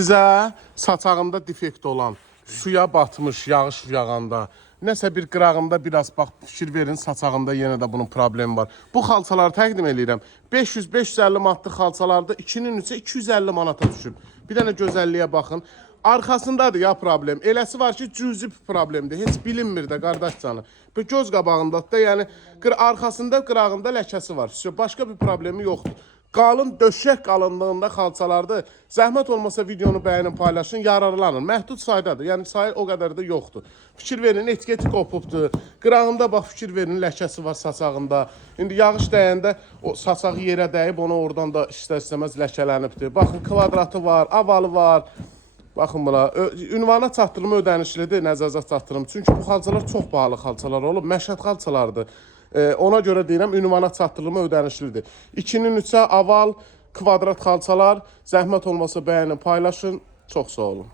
Sizə saçağında defekt olan, suya batmış, yağış yağanda, nəsə bir qırağında biraz bax fikir verin, saçağında yenə də bunun problemi var. Bu xalçaları təqdim edirəm. 500-550 manatlıq xalçalarda 2-nin 3-ə 250 manata düşüb. Bir dənə gözəlliyə baxın. Arkasındadır ya problem. Eləsi var ki, cüzi problemdir. Heç bilinmir də qardaş canı. Bu göz qabağında da, yəni arxasında, qırağında ləkəsi var. Başqa bir problemi yoxdur. Qalın döşək qalınlığında xalçalarda zəhmət olmasa videonu bəyənin, paylaşın, yararlanın. Məhdud saydadır. Yəni sayı o qədər də yoxdur. Fikir verin, etiketi qopubdur. Qırağında bax fikir verin, ləkəsi var saçağında. İndi yağış dəyəndə o saçağı yerə dəyib, onu oradan da istər-istəməz ləkələnibdir. Baxın, kvadratı var, avalı var. Baxın buna. Ünvana çatdırımı ödənişlidir, nəzərə çatdırım. Çünki bu xalçalar çox bahalı xalçalar olub. Məşhad xalçalardır. Ona görə deyirəm, ünvana çatdırımı ödənişlidir. 2-nin 3-ə aval, kvadrat xalçalar. Zəhmət olmasa bəyənin, paylaşın. Çox sağ olun.